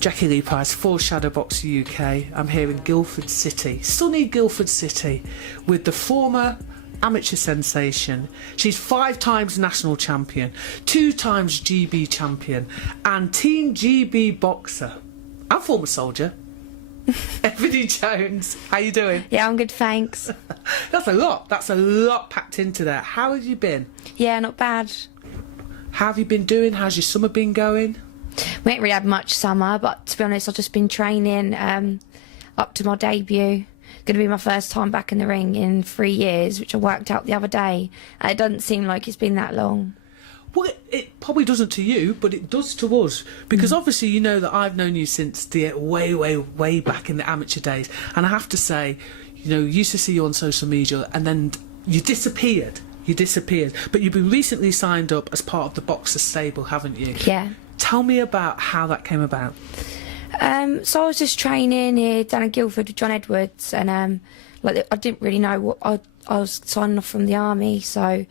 Jackie Lee Price for Shadowboxer UK. I'm here in Guildford City, sunny Guildford City, with the former amateur sensation. She's 5 times national champion, 2 times GB champion, and Team GB boxer and former soldier, Ebonie Jones. How you doing? Yeah, I'm good, thanks. That's a lot. That's a lot packed into there. How have you been? Yeah, not bad. How have you been doing? How's your summer been going? We ain't really had much summer, but to be honest, I've just been training up to my debut. Going to be my first time back in the ring in 3 years, which I worked out the other day. It doesn't seem like it's been that long. Well, it probably doesn't to you, but it does to us. Because obviously you know that I've known you since the way back in the amateur days. And I have to say, you know, used to see you on social media and then you disappeared. You disappeared. But you've been recently signed up as part of the BOXXER stable, haven't you? Yeah. Tell me about how that came about. So I was just training here down in Guildford with John Edwards, and I didn't really know what I was signing off from the army, so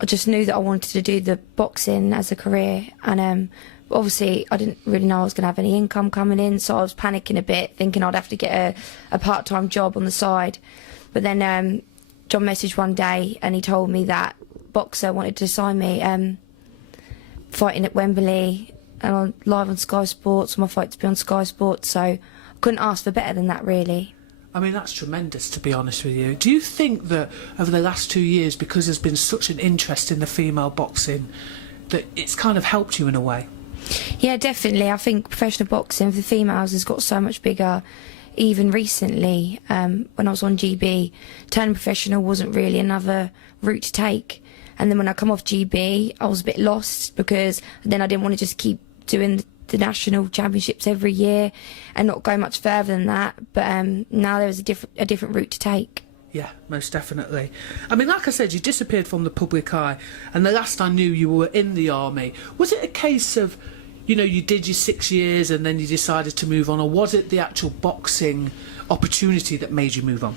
I just knew that I wanted to do the boxing as a career, and obviously I didn't really know I was going to have any income coming in, so I was panicking a bit, thinking I'd have to get a part-time job on the side. But then John messaged one day and he told me that BOXXER wanted to sign me, fighting at Wembley and on live on Sky Sports, my fight to be on Sky Sports, so I couldn't ask for better than that, really. I mean, that's tremendous, to be honest with you. Do you think that over the last 2 years, because there's been such an interest in the female boxing, that it's kind of helped you in a way? Yeah, definitely. I think professional boxing for the females has got so much bigger. Even recently, when I was on GB, turning professional wasn't really another route to take. And then when I come off GB, I was a bit lost, because then I didn't want to just keep doing the national championships every year and not go much further than that. But now there was a different route to take. Yeah, most definitely. I mean, like I said, you disappeared from the public eye, and the last I knew you were in the army. Was it a case of, you know, you did your 6 years and then you decided to move on, or was it the actual boxing opportunity that made you move on?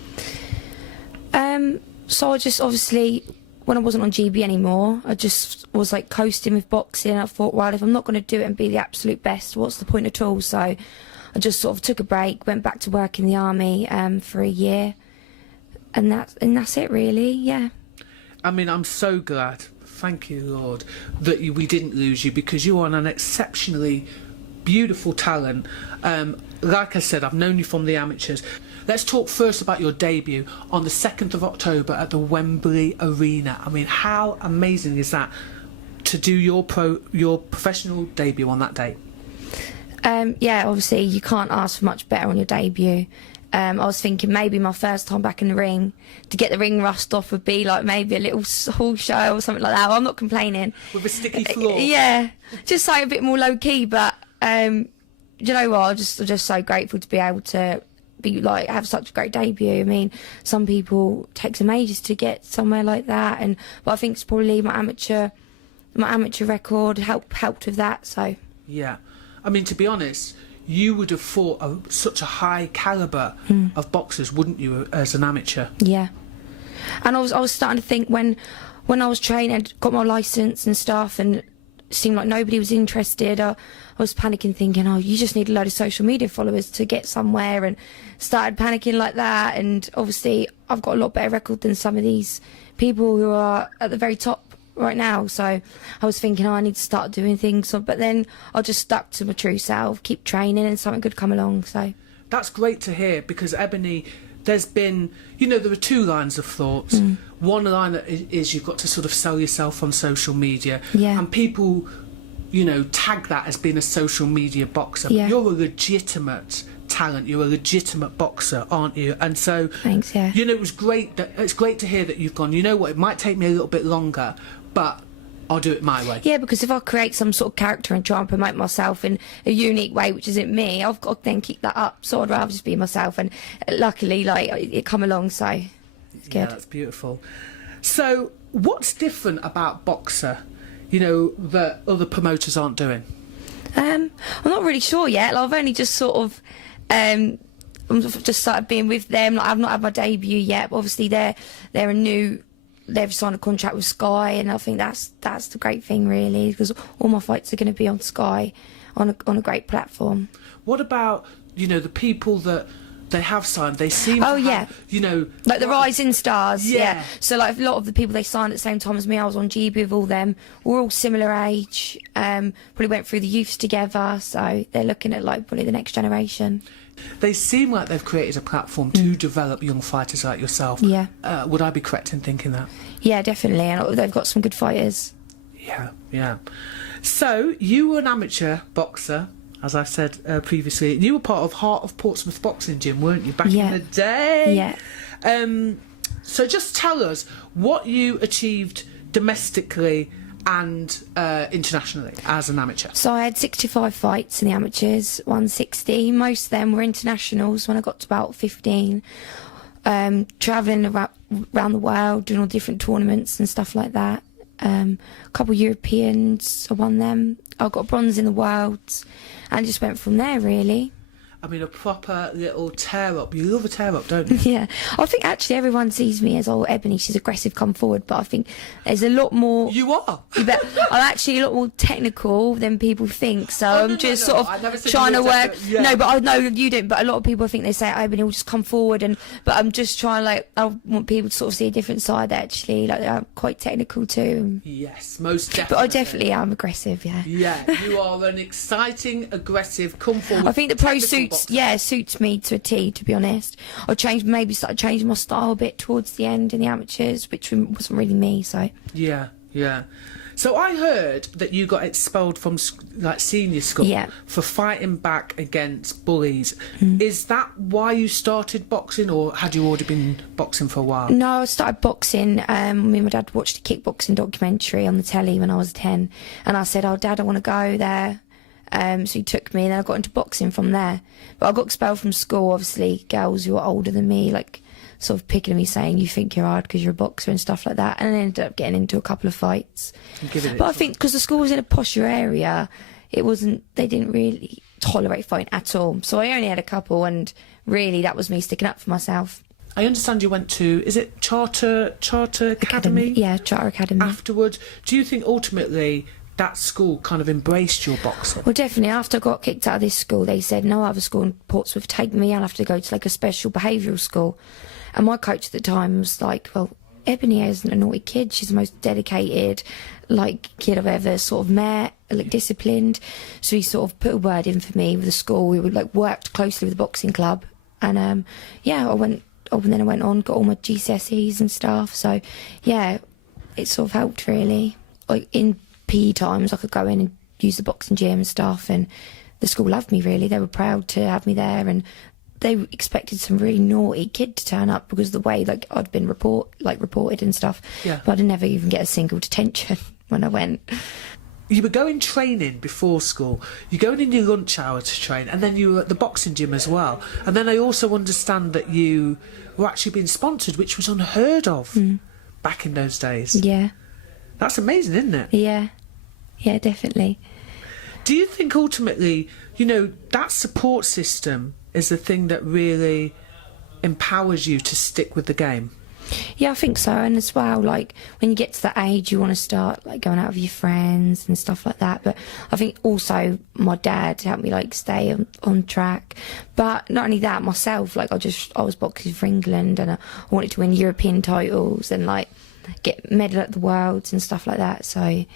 So I just, obviously, when I wasn't on GB anymore, I just was like coasting with boxing. I thought, well, if I'm not going to do it and be the absolute best, what's the point at all? So I just sort of took a break, went back to work in the army for a year, and that's it, really. Yeah. I mean, I'm so glad, thank you, Lord, that we didn't lose you, because you are an exceptionally beautiful talent. Like I said, I've known you from the amateurs. Let's talk first about your debut on the 2nd of October at the Wembley Arena. I mean, how amazing is that to do your professional debut on that day? Yeah, obviously you can't ask for much better on your debut. I was thinking maybe my first time back in the ring, to get the ring rust off would be like maybe a little hall show or something like that. Well, I'm not complaining. With a sticky floor? Yeah, just like a bit more low-key, but you know what, I'm just so grateful to be able to have such a great debut. I mean, some people take some ages to get somewhere like that, but I think it's probably my amateur record helped with that. So yeah, I mean, to be honest, you would have fought such a high calibre of boxers, wouldn't you, as an amateur? Yeah, and I was starting to think when I was training, got my licence and stuff, and it seemed like nobody was interested. I was panicking, thinking, oh, you just need a load of social media followers to get somewhere, and started panicking like that. And obviously I've got a lot better record than some of these people who are at the very top right now, so I was thinking, oh, I need to start doing things. But then I just stuck to my true self, keep training, and something good come along. So that's great to hear, because Ebonie, there's been, you know, there are 2 lines of thoughts. One line is you've got to sort of sell yourself on social media, and people, you know, tag that as being a social media boxer. Yeah. You're a legitimate talent, you're a legitimate boxer, aren't you? And so, thanks. Yeah, you know, it's great to hear that you've gone, you know what, it might take me a little bit longer, but I'll do it my way. Yeah, because if I create some sort of character and try and promote myself in a unique way, which isn't me, I've got to then keep that up. So I'd rather just be myself, and luckily, like, it come along, so it's good. Yeah, that's beautiful. So what's different about BOXXER, you know, that other promoters aren't doing? I'm not really sure yet. Like, I've only just sort of just started being with them. Like, I've not had my debut yet, but obviously they're a new they've signed a contract with Sky, and I think that's the great thing really, because all my fights are going to be on Sky, on a great platform. What about, you know, the people that they have signed? They seem to have, you know, like the rising stars. Yeah. So like a lot of the people they signed at the same time as me, I was on GB with all them. We're all similar age. Probably went through the youths together, so they're looking at like probably the next generation. They seem like they've created a platform to develop young fighters like yourself. Yeah. Would I be correct in thinking that? Yeah, definitely, and they've got some good fighters. Yeah, yeah. So you were an amateur boxer, as I've said previously. You were part of Heart of Portsmouth Boxing Gym, weren't you, back in the day? Yeah. So just tell us what you achieved domestically and internationally as an amateur. So I had 65 fights in the amateurs, 160. Most of them were internationals when I got to about 15. Travelling around the world, doing all different tournaments and stuff like that. A couple of Europeans, I won them. I got bronze in the Worlds, and just went from there really. I mean, a proper little tear-up. You love a tear-up, don't you? Yeah. I think actually everyone sees me as, oh, Ebonie, she's aggressive, come forward. But I think there's a lot more... You are. I'm actually a lot more technical than people think. So I'm just sort of trying to work... Yeah. No, but I know you don't. But a lot of people think they say, oh, Ebonie will just come forward. But I'm just trying, like, I want people to sort of see a different side, actually. Like, I'm quite technical too. Yes, most definitely. But I definitely am aggressive, yeah. Yeah, you are an exciting, aggressive, come forward... I think the pro suits me to a T, to be honest. I started changing my style a bit towards the end in the amateurs, which wasn't really me, so... Yeah, yeah. So I heard that you got expelled from, like, senior school for fighting back against bullies. Is that why you started boxing, or had you already been boxing for a while? No, I started boxing. Me and my dad watched a kickboxing documentary on the telly when I was 10, and I said, oh, Dad, I want to go there. So he took me, and then I got into boxing from there. But I got expelled from school, obviously. Girls who were older than me, like, sort of picking at me, saying, you think you're hard because you're a boxer and stuff like that. And I ended up getting into a couple of fights. But I think because the school was in a posher area, they didn't really tolerate fighting at all. So I only had a couple, and really that was me sticking up for myself. I understand you went to, is it Charter Academy? Yeah, Charter Academy. Afterwards, do you think ultimately that school kind of embraced your boxing? Well, definitely. After I got kicked out of this school, they said no other school in Portsmouth take me. I'll have to go to like a special behavioural school. And my coach at the time was like, well, Ebonie isn't a naughty kid. She's the most dedicated, like, kid I've ever sort of met, like, disciplined. So he sort of put a word in for me with the school. We would like worked closely with the boxing club, and yeah, I went on, got all my GCSEs and stuff. So yeah, it sort of helped really. Like in PE times, I could go in and use the boxing gym and stuff, and the school loved me really. They were proud to have me there, and they expected some really naughty kid to turn up because of the way like I'd been reported and stuff. Yeah. But I didn't ever even get a single detention when I went. You were going training before school. You're going in your lunch hour to train, and then you were at the boxing gym as well. And then I also understand that you were actually being sponsored, which was unheard of back in those days. Yeah. That's amazing, isn't it? Yeah. Yeah, definitely. Do you think ultimately, you know, that support system is the thing that really empowers you to stick with the game? Yeah, I think so. And as well, like, when you get to that age, you want to start, like, going out with your friends and stuff like that. But I think also my dad helped me, like, stay on track. But not only that, myself, like, I was boxing for England, and I wanted to win European titles and, like, get medal at the Worlds and stuff like that. So I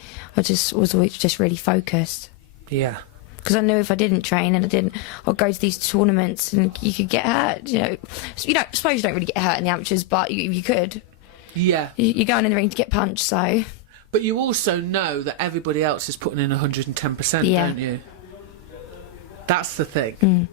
just was always just really focused. Yeah. Because I knew if I didn't train and I'd go to these tournaments and you could get hurt. I suppose you don't really get hurt in the amateurs, but you could. Yeah. You're going in the ring to get punched, so. But you also know that everybody else is putting in 110%, don't you? That's the thing.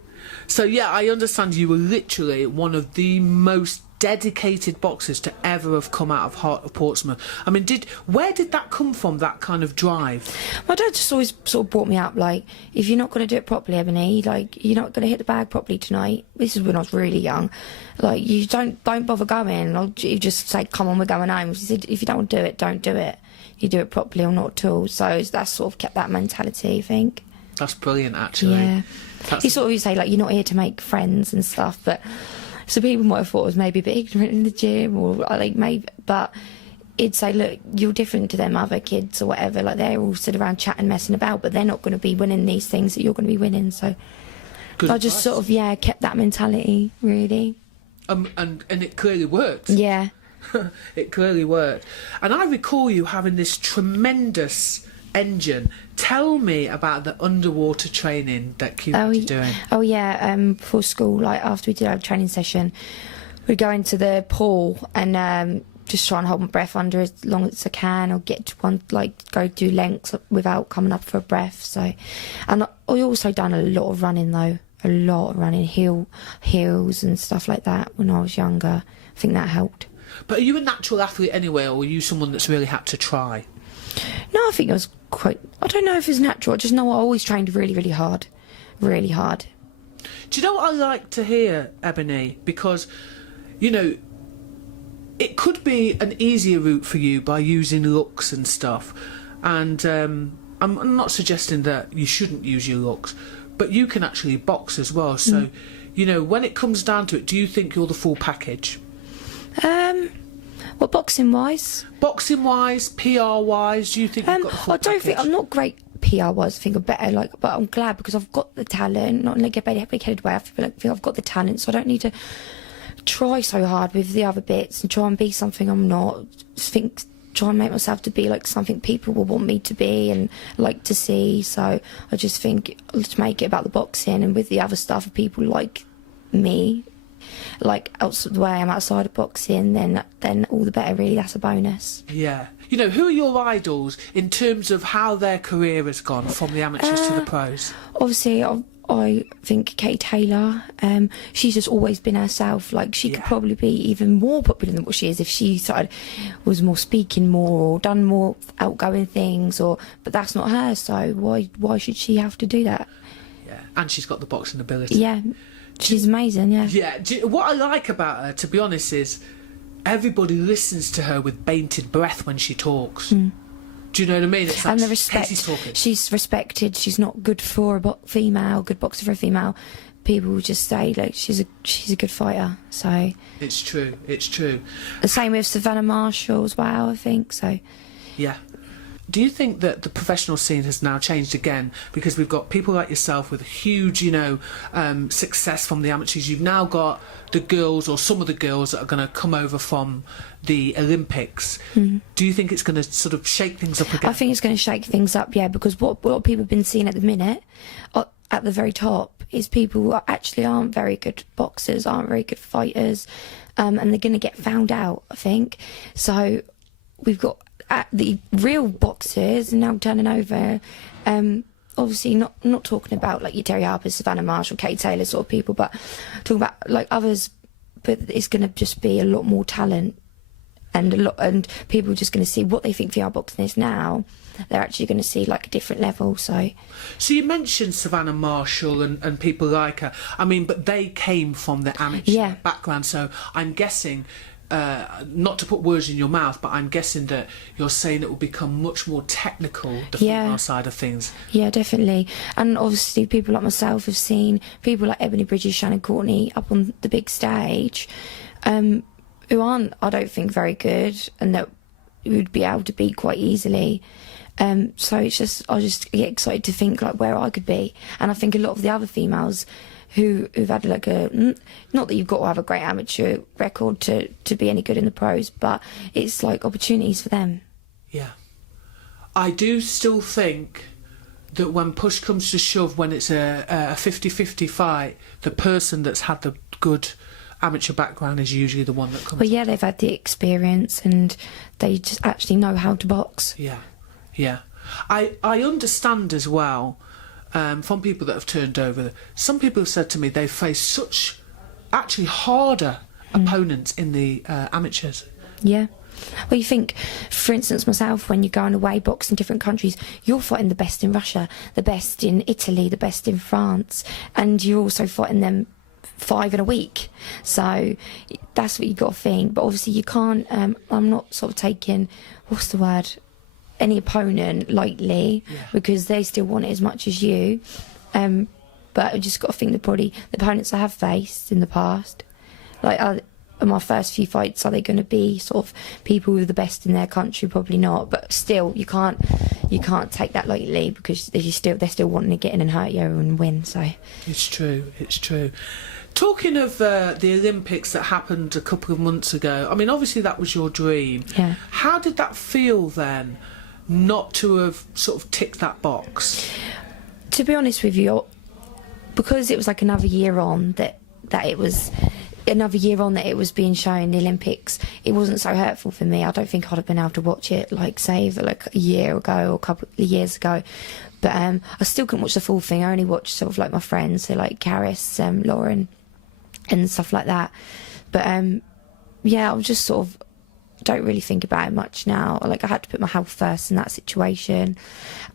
So yeah, I understand you were literally one of the most dedicated boxers to ever have come out of Heart of Portsmouth. I mean, where did that come from, that kind of drive? My dad just always sort of brought me up, like, if you're not going to do it properly, Ebonie, like, you're not going to hit the bag properly tonight. This is when I was really young. Like, you don't bother going. You just say, come on, we're going home. He said, if you don't do it, don't do it. You do it properly or not at all. So that's sort of kept that mentality, I think. That's brilliant, actually. Yeah. He sort of used to say, like, you're not here to make friends and stuff, but so people might have thought I was maybe a bit ignorant in the gym, or like maybe, but he'd say, look, you're different to them other kids or whatever. Like, they're all sit around chatting, messing about, but they're not going to be winning these things that you're going to be winning. So Good I just advice. sort of, yeah, kept that mentality, really. And it clearly worked. Yeah. It clearly worked. And I recall you having this tremendous engine. Tell me about the underwater training that you were doing. Oh, yeah, before school, like, after we did our training session, we'd go into the pool and just try and hold my breath under as long as I can, or get to one, like, go do lengths without coming up for a breath. So, and I also done a lot of running, though. A lot of running, hills and stuff like that when I was younger. I think that helped. But are you a natural athlete anyway, or were you someone that's really had to try? No, I think I was quite... I don't know if it's natural. I just know I always trained really, really hard. Really hard. Do you know what I like to hear, Ebonie? Because, you know, it could be an easier route for you by using looks and stuff. And I'm not suggesting that you shouldn't use your looks, but you can actually box as well. So, you know, when it comes down to it, do you think you're the full package? What, boxing-wise? Boxing-wise, PR-wise, do you think you've got the full I don't package? think... I'm not great PR-wise. I think I'm better, like... But I'm glad because I've got the talent. Not in like a big-headed way. I feel like I've got the talent, so I don't need to try so hard with the other bits and try and be something I'm not. Try and make myself to be like something people will want me to be and like to see. So I just think, let's make it about the boxing, and with the other stuff, if people like me, like outside the way I'm outside of boxing, then all the better, really. That's a bonus. Yeah. You know, who are your idols in terms of how their career has gone from the amateurs to the pros? Obviously, I think Katie Taylor, she's just always been herself. Like, she could probably be even more popular than what she is if she was more speaking more or done more outgoing things, but that's not her, so why should she have to do that? Yeah, and she's got the boxing ability. Yeah, she's amazing, yeah. Yeah, what I like about her, to be honest, is everybody listens to her with bated breath when she talks. Do you know what I mean? It's like, And the respect. Katie's talking. She's respected. She's not good for a good boxer for a female. People will just say, like, she's a good fighter. So It's true. It's true. the same with Savannah Marshall as well, I think. So Yeah. Do you think that the professional scene has now changed again because we've got people like yourself with huge, you know, success from the amateurs? You've now got the girls, or some of the girls, that are going to come over from the Olympics. Do you think it's going to sort of shake things up again? I think it's going to shake things up, yeah, because what people have been seeing at the minute, at the very top, is people who actually aren't very good boxers, aren't very good fighters, and they're going to get found out, I think. So we've got the real boxers now turning over. Obviously not talking about like your Terry Harper, Savannah Marshall, Kate Taylor sort of people, but talking about like others. But it's going to just be a lot more talent, and people are just going to see what they think VR boxing is now. They're actually going to see like a different level. So you mentioned Savannah Marshall and people like her. I mean, but they came from the amateur background, so I'm guessing. Not to put words in your mouth, but I'm guessing that you're saying it will become much more technical, the female side of things. Yeah, definitely. And obviously people like myself have seen people like Ebony Bridges, Shannon Courtney up on the big stage, who aren't, I don't think, very good, and that would be able to beat quite easily. So it's just, I just get excited to think like where I could be. And I think a lot of the other females who've had like not that you've got to have a great amateur record to be any good in the pros, but it's like opportunities for them. Yeah. I do still think that when push comes to shove, when it's a 50-50 fight, the person that's had the good amateur background is usually the one that comes. Well, yeah, they've had the experience and they just actually know how to box. Yeah. I understand as well, from people that have turned over, some people have said to me they've faced such actually harder opponents in the amateurs. Yeah. Well, you think, for instance, myself, when you're going away boxing different countries, you're fighting the best in Russia, the best in Italy, the best in France, and you're also fighting them 5 in a week. So that's what you got to think. But obviously you can't, I'm not sort of taking, what's the word, any opponent lightly, because they still want it as much as you. But I just got to think the opponents I have faced in the past, like my first few fights, are they going to be sort of people who are the best in their country? Probably not, but still, you can't take that lightly, because they're still wanting to get in and hurt you and win. So it's true. Talking of the Olympics that happened a couple of months ago, I mean, obviously that was your dream. Yeah. How did that feel then, not to have sort of ticked that box? To be honest with you, because it was like another year on that it was being shown in the Olympics, it wasn't so hurtful for me. I don't think I'd have been able to watch it like a year ago or a couple of years ago. But I still couldn't watch the full thing. I only watched sort of like my friends, so like Caris, Lauren, and stuff like that. But yeah, I was just sort of don't really think about it much now. Like, I had to put my health first in that situation,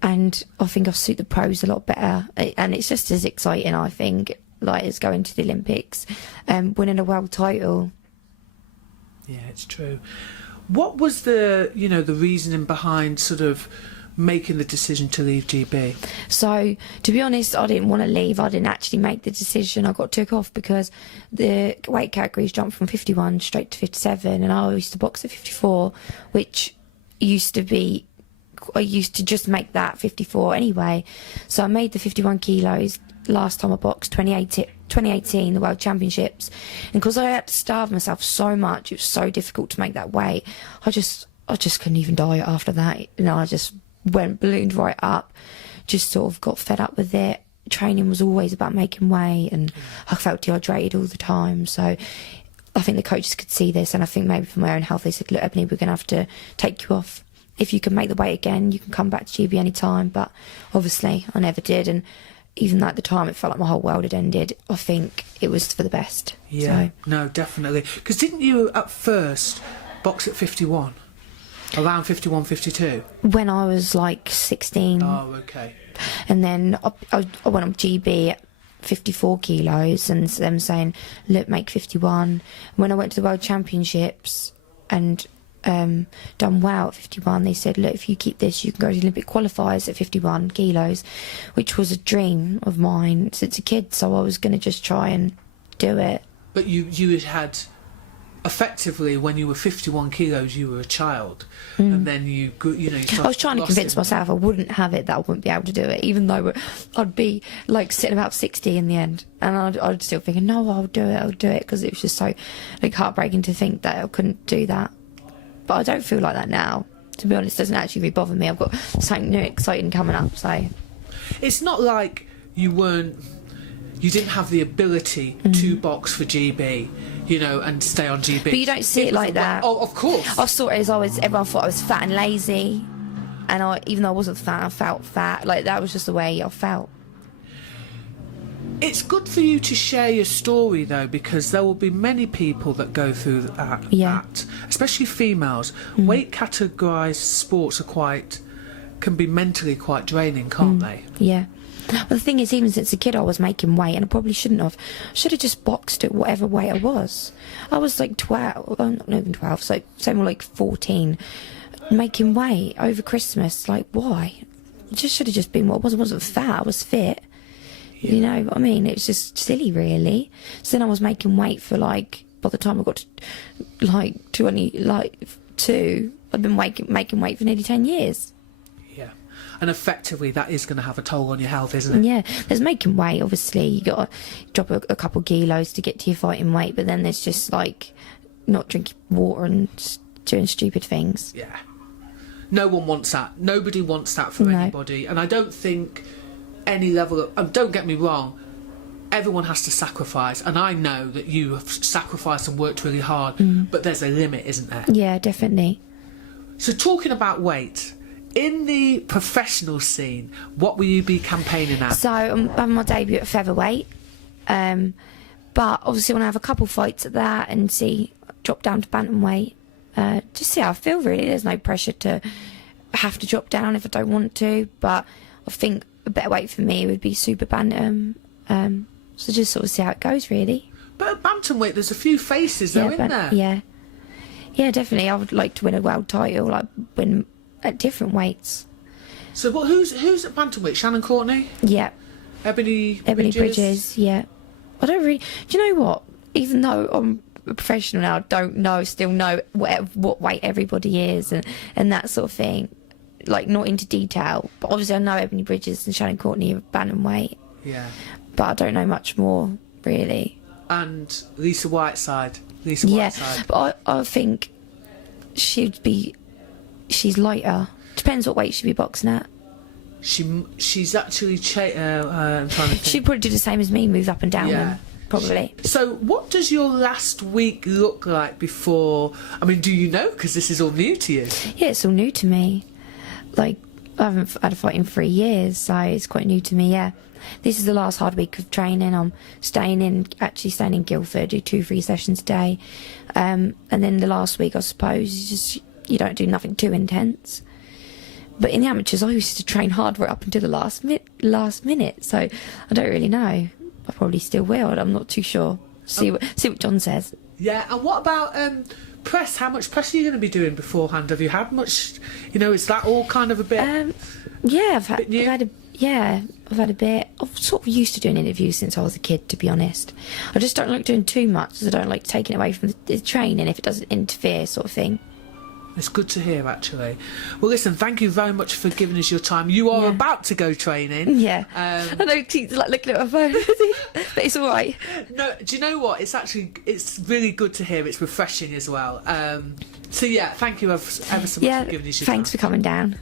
and I think I've suited the pros a lot better. And it's just as exciting, I think, like, as going to the Olympics, winning a world title. Yeah, it's true. What was the reasoning behind sort of making the decision to leave GB? So, to be honest, I didn't want to leave. I didn't actually make the decision. I got took off because the weight categories jumped from 51 straight to 57, and I used to box at 54, which I used to just make that 54 anyway. So I made the 51 kilos last time I boxed, 2018, the World Championships, and because I had to starve myself so much, it was so difficult to make that weight. I just couldn't even diet after that. I just ballooned right up, just sort of got fed up with it. Training was always about making weight, and I felt dehydrated all the time. So I think the coaches could see this, and I think maybe for my own health they said, look, Ebonie, we're going to have to take you off. If you can make the weight again, you can come back to GB any time. But obviously I never did, and even though at the time it felt like my whole world had ended, I think it was for the best. Yeah, so. No, definitely. Because didn't you at first box at 51? Around 51, 52? When I was like 16. Oh, okay. And then I went on GB at 54 kilos, and them saying, look, make 51. When I went to the World Championships and done well at 51, they said, look, if you keep this, you can go to the Olympic qualifiers at 51 kilos, which was a dream of mine since a kid, so I was going to just try and do it. But you had effectively, when you were 51 kilos, you were a child, and then you I was trying to convince myself I wouldn't have it, that I wouldn't be able to do it, even though I'd be like sitting about 60 in the end, and I'd still thinking, no, I'll do it, because it was just so like heartbreaking to think that I couldn't do that. But I don't feel like that now, to be honest. It doesn't actually really bother me. I've got something new exciting coming up, so it's not like you didn't have the ability to box for GB, and stay on GB. But you don't see it like that. Oh, of course. I saw it as everyone thought I was fat and lazy, and even though I wasn't fat, I felt fat. Like, that was just the way I felt. It's good for you to share your story, though, because there will be many people that go through that, especially females. Weight categorised sports can be mentally quite draining, can't they? Yeah. Well, the thing is, even since a kid I was making weight, and I probably shouldn't have. I should have just boxed at whatever weight I was. I was like 12, not even 12, so say more like 14, making weight over Christmas. Like, why? I just should have just been what I was. I wasn't fat, I was fit. Yeah. You know what I mean? It was just silly, really. So then I was making weight for, like, by the time I got to like 22, I'd been making weight for nearly 10 years. Yeah. And effectively, that is going to have a toll on your health, isn't it? Yeah. There's making weight, obviously. You got to drop a couple of kilos to get to your fighting weight, but then there's just, like, not drinking water and doing stupid things. Yeah. No one wants that. Nobody wants that for anybody. And I don't think any level of... don't get me wrong, everyone has to sacrifice, and I know that you have sacrificed and worked really hard, but there's a limit, isn't there? Yeah, definitely. So talking about weight, in the professional scene, what will you be campaigning at? So I'm having my debut at Featherweight, but obviously I want to have a couple fights at that and drop down to bantamweight, just see how I feel, really. There's no pressure to have to drop down if I don't want to, but I think a better weight for me would be super bantam, so just sort of see how it goes, really. But at bantamweight, there's a few faces though, isn't there? Yeah, definitely. I would like to win a world title, like win at different weights. So who's at bantamweight? Shannon Courtney? Yeah. Ebonie Bridges, yeah. I don't really... Do you know what? Even though I'm a professional now, I still know what weight everybody is and that sort of thing. Like, not into detail, but obviously I know Ebonie Bridges and Shannon Courtney are bantamweight. Yeah. But I don't know much more, really. And Lisa Whiteside. Yeah, but I think she's lighter. Depends what weight she'd be boxing at. She's actually I'm trying to think. She'd probably do the same as me, move up and down them, probably. So what does your last week look like before? I mean, do you know? Because this is all new to you. Yeah, it's all new to me. Like, I haven't had a fight in 3 years, so it's quite new to me, yeah. This is the last hard week of training. I'm staying in Guildford, do 2-3 sessions a day. And then the last week, I suppose, you don't do nothing too intense. But in the amateurs, I used to train hard right up until the last minute, so I don't really know. I probably still will, I'm not too sure. See what John says. Yeah, and what about press? How much press are you going to be doing beforehand? Have you had much, is that all kind of a bit... yeah, I've had a bit. I've sort of used to doing interviews since I was a kid, to be honest. I just don't like doing too much, because I don't like taking it away from the training if it doesn't interfere, sort of thing. It's good to hear, actually. Well, listen, thank you very much for giving us your time. You are about to go training. Yeah. I know he's like looking at my phone, but it's all right. No, do you know what? It's really good to hear. It's refreshing as well. So, yeah, thank you ever so much for giving us your time. Thanks for coming down.